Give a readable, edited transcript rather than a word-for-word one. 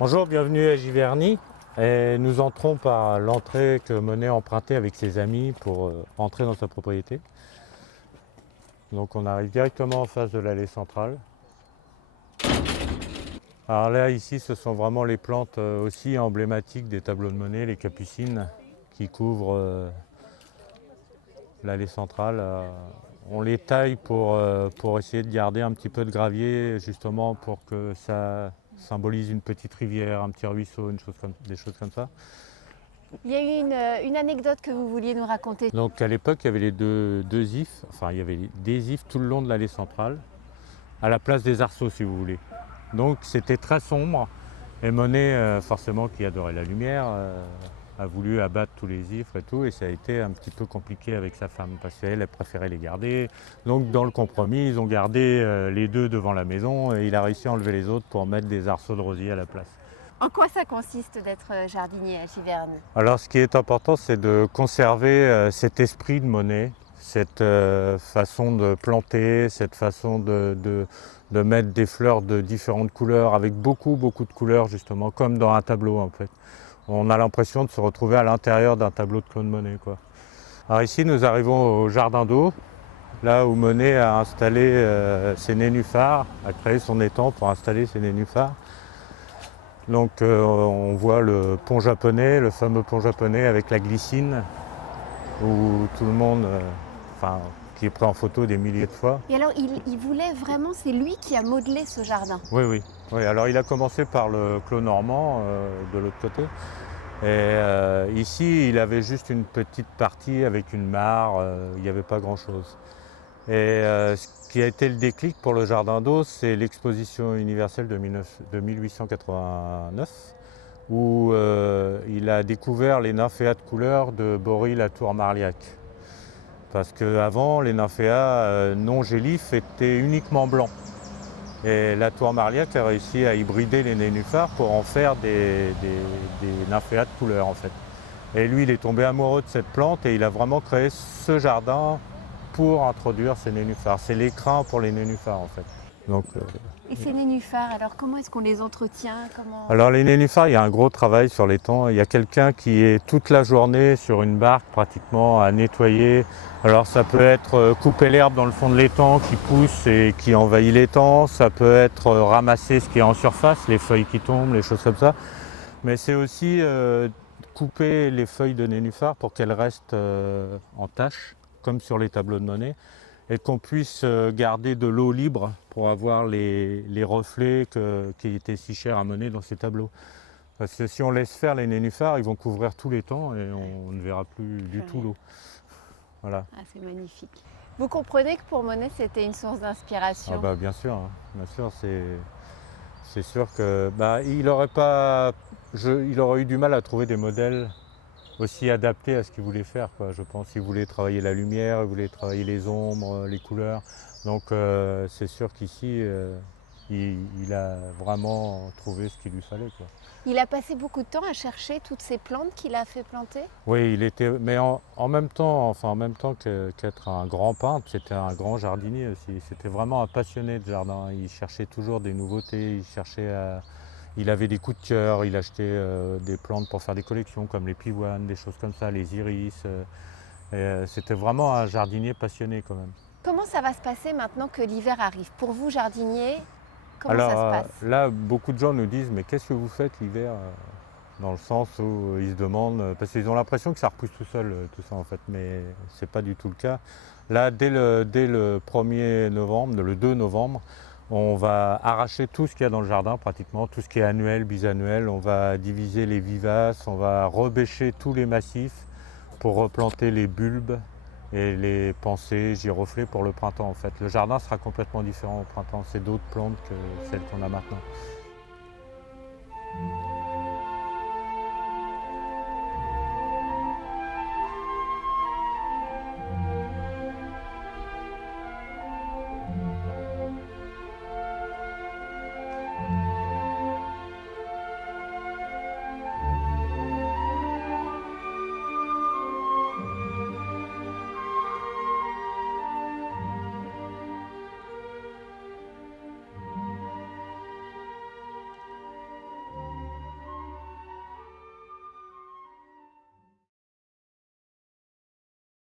Bonjour, bienvenue à Giverny. Et nous entrons par l'entrée que Monet empruntait avec ses amis pour entrer dans sa propriété. Donc on arrive directement en face de l'allée centrale. Alors là, ici, ce sont vraiment les plantes aussi emblématiques des tableaux de Monet, les capucines qui couvrent l'allée centrale. On les taille pour essayer de garder un petit peu de gravier, justement pour que ça symbolise une petite rivière, un petit ruisseau, des choses comme ça. Il y a eu une anecdote que vous vouliez nous raconter. Donc à l'époque, il y avait les deux ifs, enfin il y avait des ifs tout le long de l'allée centrale, à la place des arceaux si vous voulez. Donc c'était très sombre et Monet, forcément qui adorait la lumière, a voulu abattre tous les ifs et tout, et ça a été un petit peu compliqué avec sa femme parce qu'elle préférait les garder. Donc dans le compromis, ils ont gardé les deux devant la maison et il a réussi à enlever les autres pour mettre des arceaux de rosier à la place. En quoi ça consiste d'être jardinier à Giverny? Alors ce qui est important, c'est de conserver cet esprit de Monet, cette façon de planter, cette façon de mettre des fleurs de différentes couleurs, avec beaucoup de couleurs justement, comme dans un tableau en fait. On a l'impression de se retrouver à l'intérieur d'un tableau de Claude Monet, quoi. Alors ici, nous arrivons au jardin d'eau, là où Monet a installé ses nénuphars, a créé son étang pour installer ses nénuphars. Donc on voit le pont japonais, le fameux pont japonais avec la glycine, où tout le monde, qui est pris en photo des milliers de fois. Et alors, il voulait vraiment, c'est lui qui a modelé ce jardin. Oui. Alors il a commencé par le clos normand de l'autre côté. Et ici, il avait juste une petite partie avec une mare, il n'y avait pas grand-chose. Et ce qui a été le déclic pour le jardin d'eau, c'est l'exposition universelle de 1889, où il a découvert les nymphéas de couleur de Bory-Latour-Marliac. Parce qu'avant, les nymphéas non gélifs étaient uniquement blancs. Et Latour-Marliac a réussi à hybrider les nénuphars pour en faire des nymphéas de couleur en fait. Et lui, il est tombé amoureux de cette plante et il a vraiment créé ce jardin pour introduire ces nénuphars. C'est l'écrin pour les nénuphars en fait. Donc, Et ces nénuphars, alors comment est-ce qu'on les entretient? Alors les nénuphars, il y a un gros travail sur l'étang. Il y a quelqu'un qui est toute la journée sur une barque pratiquement à nettoyer. Alors ça peut être couper l'herbe dans le fond de l'étang qui pousse et qui envahit l'étang. Ça peut être ramasser ce qui est en surface, les feuilles qui tombent, les choses comme ça. Mais c'est aussi couper les feuilles de nénuphar pour qu'elles restent en tache, comme sur les tableaux de Monet, et qu'on puisse garder de l'eau libre pour avoir les reflets qui étaient si chers à Monet dans ces tableaux. Parce que si on laisse faire les nénuphars, ils vont couvrir tout l'étang et on ne verra plus du tout l'eau. Voilà. Ah, c'est magnifique. Vous comprenez que pour Monet, c'était une source d'inspiration? Ah bah, bien sûr, c'est sûr que il aurait eu du mal à trouver des modèles aussi adapté à ce qu'il voulait faire, quoi. Je pense qu'il voulait travailler la lumière, il voulait travailler les ombres, les couleurs. Donc c'est sûr qu'ici, il a vraiment trouvé ce qu'il lui fallait, quoi. Il a passé beaucoup de temps à chercher toutes ces plantes qu'il a fait planter? Oui, mais en même temps, qu'être un grand peintre, c'était un grand jardinier aussi. C'était vraiment un passionné de jardin. Il cherchait toujours des nouveautés, il avait des coups de cœur, il achetait des plantes pour faire des collections comme les pivoines, des choses comme ça, les iris. C'était vraiment un jardinier passionné quand même. Comment ça va se passer maintenant que l'hiver arrive? Pour vous, jardinier, comment Alors ça se passe? là, beaucoup de gens nous disent mais qu'est-ce que vous faites l'hiver? Dans le sens où ils se demandent, parce qu'ils ont l'impression que ça repousse tout seul, tout ça en fait, mais c'est pas du tout le cas. Là, dès le 1er novembre, le 2 novembre, on va arracher tout ce qu'il y a dans le jardin pratiquement, tout ce qui est annuel, bisannuel. On va diviser les vivaces, on va rebêcher tous les massifs pour replanter les bulbes et les pensées, giroflées pour le printemps en fait. Le jardin sera complètement différent au printemps, c'est d'autres plantes que celles qu'on a maintenant.